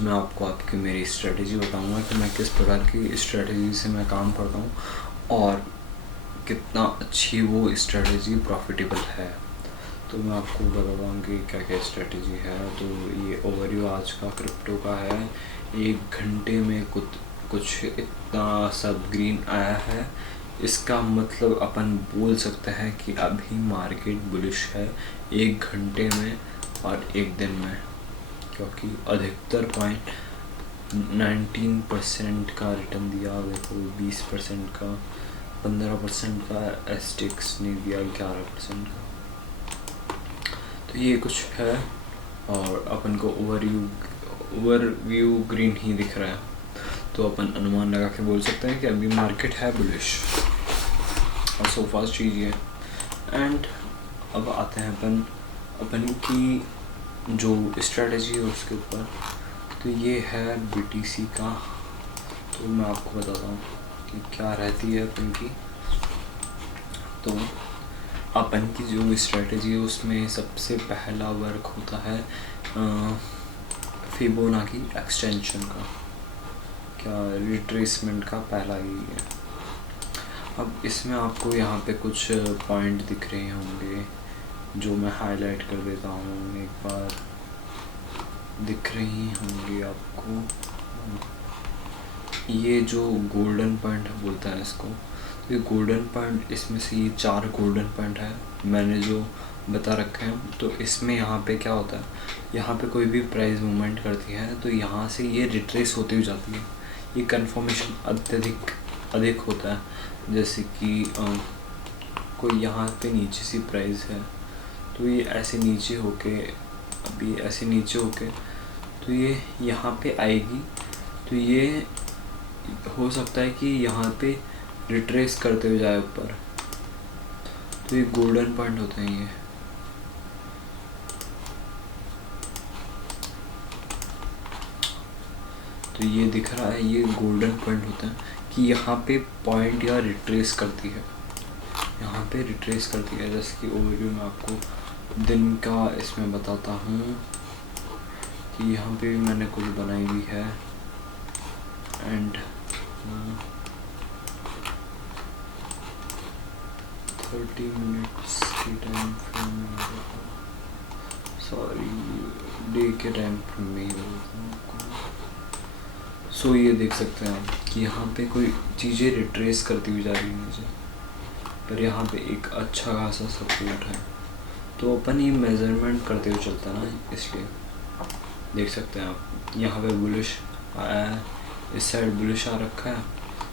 मैं आपको आपकी मेरी स्ट्रेटजी बताऊंगा कि मैं किस प्रकार की स्ट्रेटजी से मैं काम करता हूँ और कितना अच्छी वो स्ट्रेटजी प्रॉफिटेबल है। तो मैं आपको बताता हूँ कि क्या क्या स्ट्रेटजी है। तो ये ओवरव्यू आज का क्रिप्टो का है। 1 घंटे में कुछ इतना सब ग्रीन आया है, इसका मतलब अपन बोल सकते हैं कि अभी मार्केट बुलिश है 1 घंटे में और 1 दिन में, क्योंकि अधिकतर पॉइंट 19% का रिटर्न दिया। देखो 20% का, 15% का, एस्टिक्स ने दिया 11% का। तो ये कुछ है और अपन को ओवरव्यू ग्रीन ही दिख रहा है, तो अपन अनुमान लगा के बोल सकते हैं कि अभी मार्केट है बुलिश और सो फास्ट चीज़ है। एंड अब आते हैं अपन की जो स्ट्रेटजी है उसके ऊपर। तो ये है BTC का। तो मैं आपको बताता हूँ कि क्या रहती है अपन की। तो अपन की जो स्ट्रेटजी है उसमें सबसे पहला वर्क होता है फिबोनाची एक्सटेंशन का, क्या रिट्रेसमेंट का पहला ही है। अब इसमें आपको यहाँ पे कुछ पॉइंट दिख रहे होंगे जो मैं हाईलाइट कर देता हूँ एक बार। दिख रही होंगी आपको ये जो गोल्डन पॉइंट बोलता है इसको। तो ये गोल्डन पॉइंट, इसमें से ये 4 गोल्डन पॉइंट है मैंने जो बता रखे हैं। तो इसमें यहाँ पे क्या होता है, यहाँ पे कोई भी प्राइस मूवमेंट करती है तो यहाँ से ये रिट्रेस होती हुई जाती है। ये कंफर्मेशन अधिक होता है। जैसे कि कोई यहाँ पे नीचे सी प्राइस है तो ये ऐसे नीचे होके, अभी ऐसे नीचे होके तो ये यहाँ पे आएगी। तो ये हो सकता है कि यहाँ पे रिट्रेस करते हुए जाए ऊपर। तो ये गोल्डन पॉइंट होते हैं। ये तो ये दिख रहा है, ये गोल्डन पॉइंट होता है कि यहाँ पे पॉइंट या रिट्रेस करती है, यहाँ पे रिट्रेस करती है। जैसे कि ओवरव्यू में आपको दिन का इसमें बताता हूँ कि यहाँ पे भी मैंने कुछ बनाई हुई है। एंड 30 मिनट्स की टाइम फ्रेम में, सॉरी डे के टाइम फ्रेम में ही बोलता हूँ आपको। सो ये देख सकते हैं आप कि यहाँ पे कोई चीज़ें रिट्रेस करती हुई जा रही है नीचे, पर यहाँ पे एक अच्छा खासा सपोर्ट है। तो अपन ये मेजरमेंट करते हुए चलता है ना, इसलिए देख सकते हैं आप यहाँ पे बुलिश आया है, इस साइड बुलिश आ रखा है,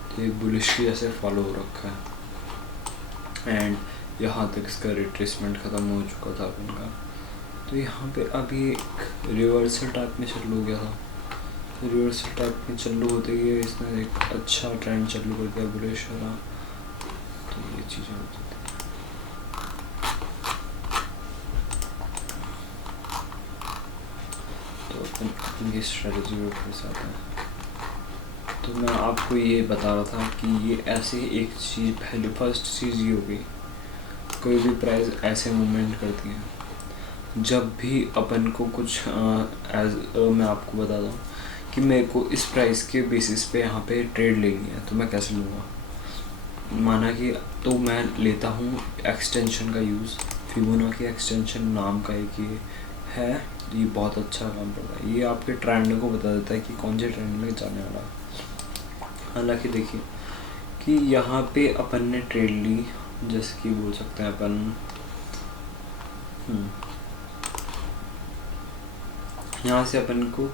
तो ये बुलिश की जैसे फॉलो हो रखा है। एंड यहाँ तक इसका रिट्रेसमेंट ख़त्म हो चुका था अपन का। तो यहाँ पे अभी एक रिवर्सल टाइप में चालू हो गया था। तो रिवर्सल टाइप में चालू होते ही इसने एक अच्छा ट्रेंड चालू कर दिया बुलिश वाला। तो ये चीज़ें होती थी। तो अपन की स्ट्रेटजी में फिर से आता है। तो मैं आपको ये बता रहा था कि ये ऐसे एक चीज़, पहले फर्स्ट चीज़ ये होगी, कोई भी प्राइस ऐसे मूवमेंट करती है जब भी अपन को कुछ मैं आपको बताता हूँ कि मेरे को इस प्राइस के बेसिस पे यहाँ पे ट्रेड लेनी है तो मैं कैसे लूँगा। माना कि तो मैं लेता हूँ एक्सटेंशन का यूज़, फिबोनाची एक्सटेंशन नाम का एक ये है। ये बहुत अच्छा काम करता है, ये आपके ट्रेंड को बता देता है कि कौन से ट्रेंड में जाने वाला है। हालांकि देखिए कि यहाँ पे अपन ने ट्रेड ली, जैसे कि बोल सकते हैं अपन यहाँ से अपन को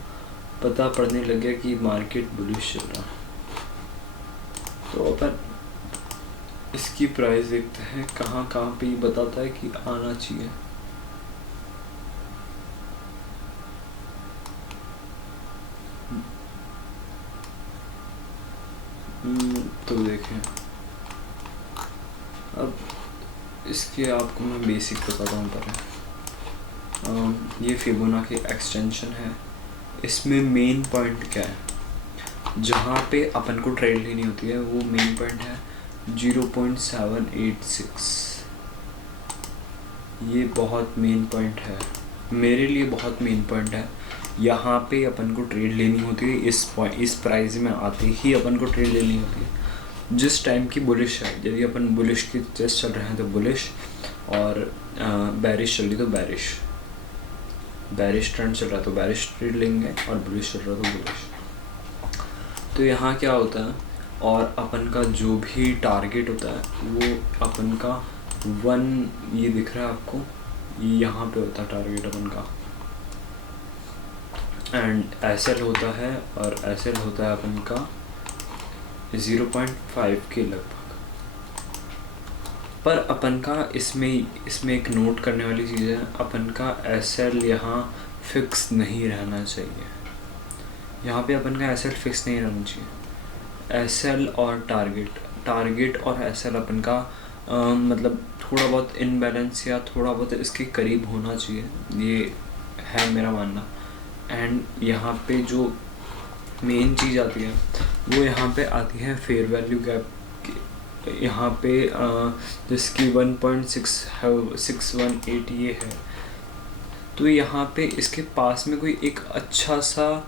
पता पड़ने लग गया कि मार्केट बुलिश चल रहा है। तो अपन इसकी प्राइस देखते हैं कहाँ पे ये बताता है कि आना चाहिए। तो देखें, अब इसके आपको मैं बेसिक बताता हूँ पहले। ये फिबोनाची एक्सटेंशन है। इसमें मेन पॉइंट क्या है, जहाँ पे अपन को ट्रेड लेनी होती है वो मेन पॉइंट है 0.786। ये बहुत मेन पॉइंट है, मेरे लिए बहुत मेन पॉइंट है यहाँ पे अपन को ट्रेड लेनी होती है, इस प्राइस में आते ही अपन को ट्रेड लेनी होती है जिस टाइम की बुलिश है। यदि अपन बुलिश की टेस्ट चल रहे हैं तो बुलिश, और बैरिश चल रही तो बैरिश ट्रेंड चल रहा है तो बैरिश ट्रेड लेंगे, और बुलिश चल रहा तो बुलिश। तो यहाँ क्या होता है, और अपन का जो भी टारगेट होता है वो अपन का 1, ये दिख रहा है आपको, यहाँ पे होता है टारगेट अपन का, एंड एसएल होता है, और एसएल होता है अपन का 0.5 के लगभग। पर अपन का इसमें एक नोट करने वाली चीज़ है, अपन का एसएल यहाँ फिक्स नहीं रहना चाहिए। यहाँ पे अपन का एसएल फिक्स नहीं रहना चाहिए। एसएल और टारगेट और एसएल अपन का मतलब थोड़ा बहुत इनबैलेंस या थोड़ा बहुत इसके करीब होना चाहिए, ये है मेरा मानना। एंड यहाँ पे जो मेन चीज़ आती है वो यहाँ पे आती है फेयर वैल्यू गैप। यहाँ पे जिसकी 1.618 ये है, तो यहाँ पे इसके पास में कोई एक अच्छा सा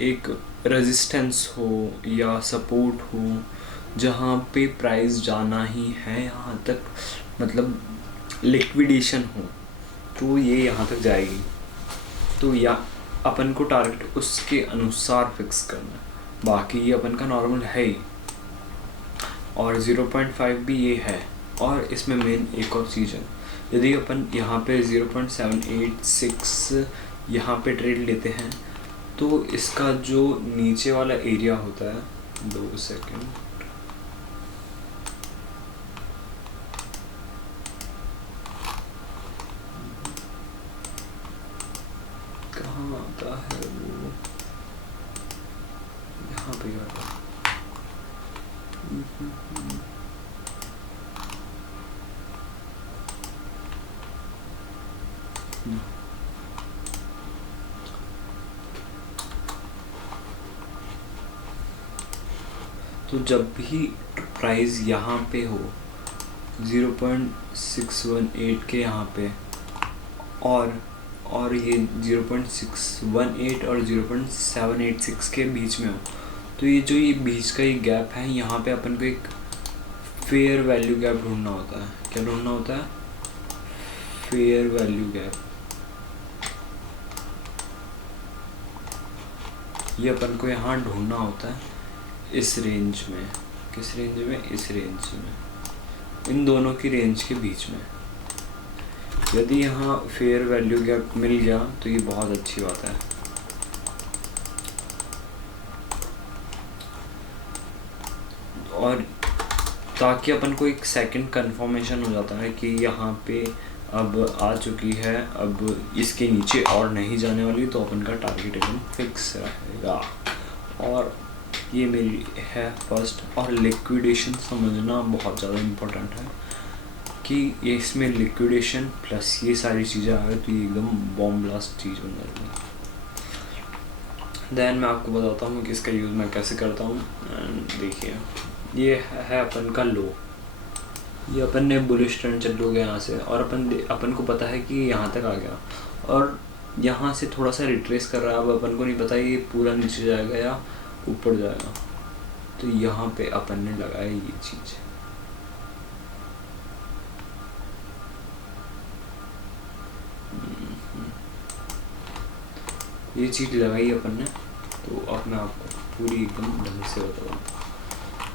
एक रेजिस्टेंस हो या सपोर्ट हो जहाँ पे प्राइस जाना ही है यहाँ तक, मतलब लिक्विडेशन हो, तो ये यहाँ तक जाएगी। तो या अपन को टारगेट उसके अनुसार फिक्स करना है, बाकी ये अपन का नॉर्मल है ही, और 0.5 भी ये है। और इसमें मेन एक और चीज़ है, यदि अपन यहाँ पे 0.786 यहाँ पे ट्रेड लेते हैं तो इसका जो नीचे वाला एरिया होता है, 2 सेकेंड, कहाँ आता है वो, यहाँ पे आता है। तो जब भी प्राइस यहाँ पे हो 0.618 के यहाँ पे, और ये 0.618 और 0.786 के बीच में हो, तो ये जो ये बीच का ये गैप है, यहाँ पे अपन को एक फेयर वैल्यू गैप ढूंढना होता है। क्या ढूंढना होता है? Fair value gap. ये अपन को यहाँ ढूंढना होता है इस रेंज में। किस रेंज में? इस रेंज में, इन दोनों की रेंज के बीच में। यदि यहाँ फेयर वैल्यू गैप मिल गया तो ये बहुत अच्छी बात है। और ताकि अपन को एक सेकंड कंफर्मेशन हो जाता है कि यहाँ पे अब आ चुकी है, अब इसके नीचे और नहीं जाने वाली, तो अपन का टारगेट एकदम फिक्स रहेगा। और ये मेरी है फर्स्ट। और लिक्विडेशन समझना बहुत ज़्यादा इम्पोर्टेंट है कि ये इसमें लिक्विडेशन प्लस ये सारी चीज़ें आ गई तो ये एकदम बॉम्ब ब्लास्ट चीज़ बन जाती है। देन मैं आपको बताता हूँ कि इसका यूज़ मैं कैसे करता हूँ। एंड देखिए, ये है अपन का लो। ये अपन ने बुलिश ट्रेंड चल गया यहाँ से, और अपन को पता है कि यहाँ तक आ गया, और यहाँ से थोड़ा सा रिट्रेस कर रहा है। अब अपन को नहीं पता ये पूरा नीचे जाएगा या ऊपर जाएगा, तो यहाँ पे अपन ने लगाया ये चीज़। ये चीज़ लगाई अपन ने, तो अब मैं आपको पूरी एकदम ढंग से बताऊँ।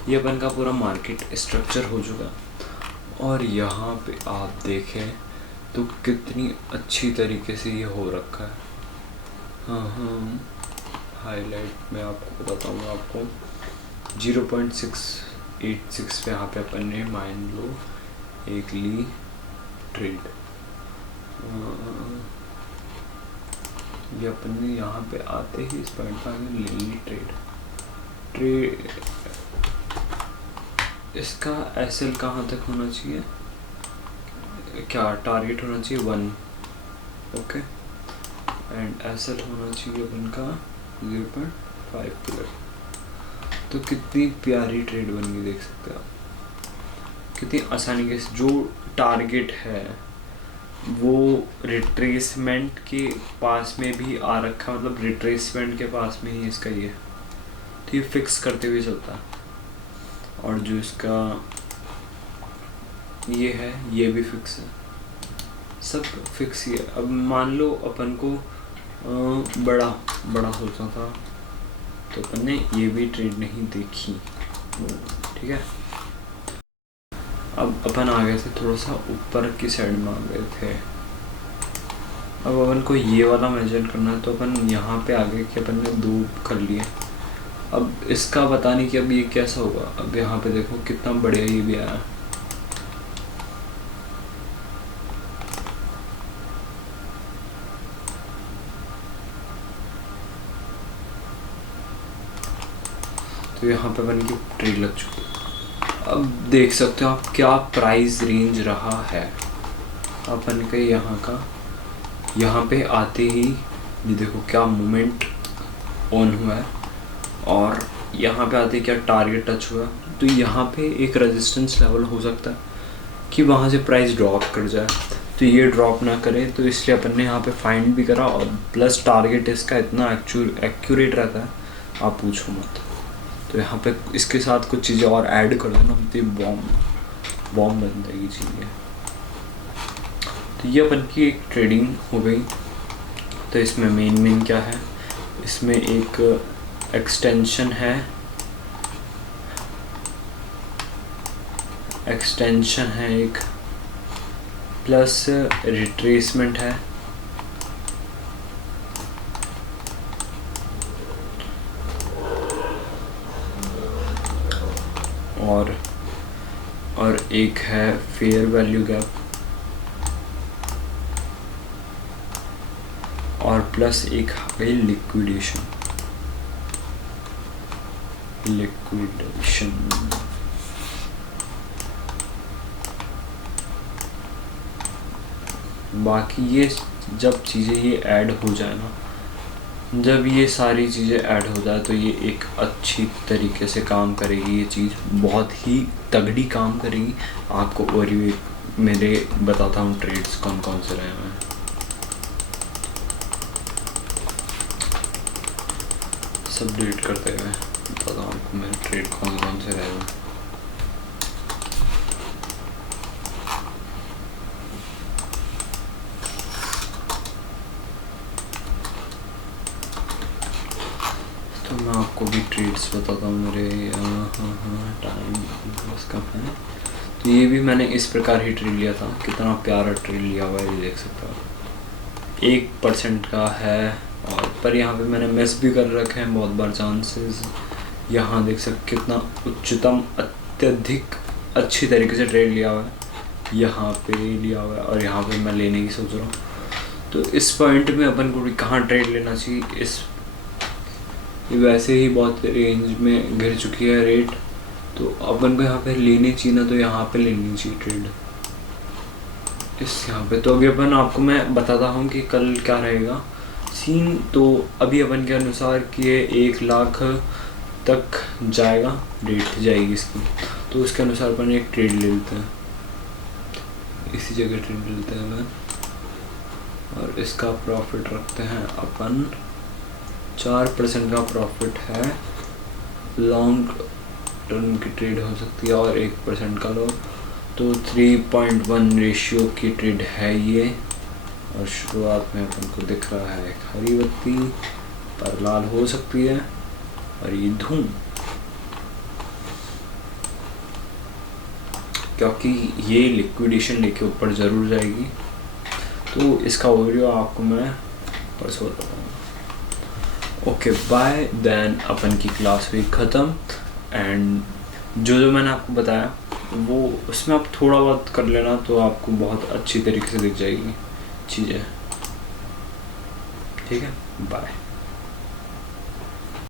ये अपन का पूरा मार्केट स्ट्रक्चर हो चुका, और यहाँ पे आप देखें तो कितनी अच्छी तरीके से ये हो रखा है। हाँ, हाईलाइट में आपको बताता हूँ। आपको 0.686 पे यहाँ पे अपन ने मान लो एक ली ट्रेड, ये अपन ने यहाँ पे आते ही इस पॉइंट पर ले ली ट्रेड। इसका एसएल कहाँ तक होना चाहिए? क्या टारगेट होना चाहिए? 1, ओके, एंड एसएल होना चाहिए अपन का 0.5 किलो। तो कितनी प्यारी ट्रेड बन गई, देख सकते हो आप कितनी आसानी के। जो टारगेट है वो रिट्रेसमेंट के पास में भी आ रखा, मतलब रिट्रेसमेंट के पास में ही इसका ये, तो ये फिक्स करते हुए चलता है। और जो इसका ये है ये भी फिक्स है, सब फिक्स ही है। अब मान लो अपन को बड़ा बड़ा सोचना था, तो अपन ने ये भी ट्रेड नहीं देखी, ठीक है। अब अपन आ गए थे थोड़ा सा ऊपर की साइड में आ गए थे। अब अपन को ये वाला मेजर करना है, तो अपन यहाँ पे आ गए कि अपन ने 2 कर लिए। अब इसका पता नहीं कि अब ये कैसा होगा। अब यहाँ पे देखो कितना बढ़िया ये भी आया। तो यहाँ पे अपन की ट्रेड लग चुकी है। अब देख सकते हो आप क्या प्राइस रेंज रहा है अपन के यहाँ का। यहाँ पे आते ही ये देखो क्या मूवमेंट ऑन हुआ है, और यहाँ पे आते ही क्या टारगेट टच हुआ। तो यहाँ पे एक रेजिस्टेंस लेवल हो सकता है कि वहाँ से प्राइस ड्रॉप कर जाए, तो ये ड्रॉप ना करे, तो इसलिए अपन ने यहाँ पे फाइंड भी करा। और प्लस टारगेट इसका इतना एक्यूरेट रहता है, आप पूछो मत। तो यहाँ पे इसके साथ कुछ चीज़ें और ऐड कर देना, तो बॉम्ब बन जाएगी चीज़ें। तो ये अपन की एक ट्रेडिंग हो गई। तो इसमें मेन क्या है, इसमें एक एक्सटेंशन है, एक प्लस रिट्रेसमेंट है, और एक है फेयर वैल्यू गैप, और प्लस एक है लिक्विडेशन। बाकी ये जब चीज़ें ये ऐड हो जाए ना, जब ये सारी चीज़ें ऐड हो जाए, तो ये एक अच्छी तरीके से काम करेगी। ये चीज़ बहुत ही तगड़ी काम करेगी आपको। और ये मेरे बताता हूँ ट्रेड्स कौन कौन से रहे हैं। सब डिलीट करते हुए बताता हूँ आपको मेरे ट्रेड कौन कौन से रहे हैं। तो मैं आपको भी ट्रेड्स बताता हूँ मेरे। टाइम इसका है। तो ये भी मैंने इस प्रकार ही ट्रेड लिया था। कितना प्यारा ट्रेड लिया हुआ है, ये देख सकते हो। 1% का है, और पर यहाँ पे मैंने मिस भी कर रखे हैं बहुत बार चांसेस। यहाँ देख सकते कितना उच्चतम अत्यधिक अच्छी तरीके से ट्रेड लिया हुआ है। यहाँ पे लिया हुआ है, और यहाँ पे मैं लेने की सोच रहा हूँ। तो इस पॉइंट में अपन को कहाँ ट्रेड लेना चाहिए, इस वैसे ही बहुत रेंज में गिर चुकी है रेट, तो अपन को यहाँ पे लेनी चाहिए ना, तो यहाँ पे लेनी चाहिए ट्रेड इस यहाँ पे। तो अभी अपन आपको मैं बताता हूँ कि कल क्या रहेगा सीन। तो अभी अपन के अनुसार कि ये 1 लाख तक जाएगा, रेट जाएगी इसकी, तो उसके अनुसार अपन एक ट्रेड ले लेते हैं, इसी जगह ट्रेड ले लेते हैं मैं। और इसका प्रॉफिट रखते हैं अपन 4% का प्रॉफिट है। लॉन्ग टर्म की ट्रेड हो सकती है, और 1% का लो, तो 3.1 रेशियो की ट्रेड है ये। और शुरुआत में अपन को दिख रहा है एक हरी बत्ती, पर लाल हो सकती है, और ये धूम, क्योंकि ये लिक्विडेशन लेके ऊपर ज़रूर जाएगी। तो इसका ओवरव्यू आपको मैं परसों बताऊँगा। Okay bye. देन अपन की क्लास हुई ख़त्म, एंड जो मैंने आपको बताया वो उसमें आप थोड़ा बहुत कर लेना, तो आपको बहुत अच्छी तरीके से दिख जाएगी चीज़ें। ठीक है, बाय।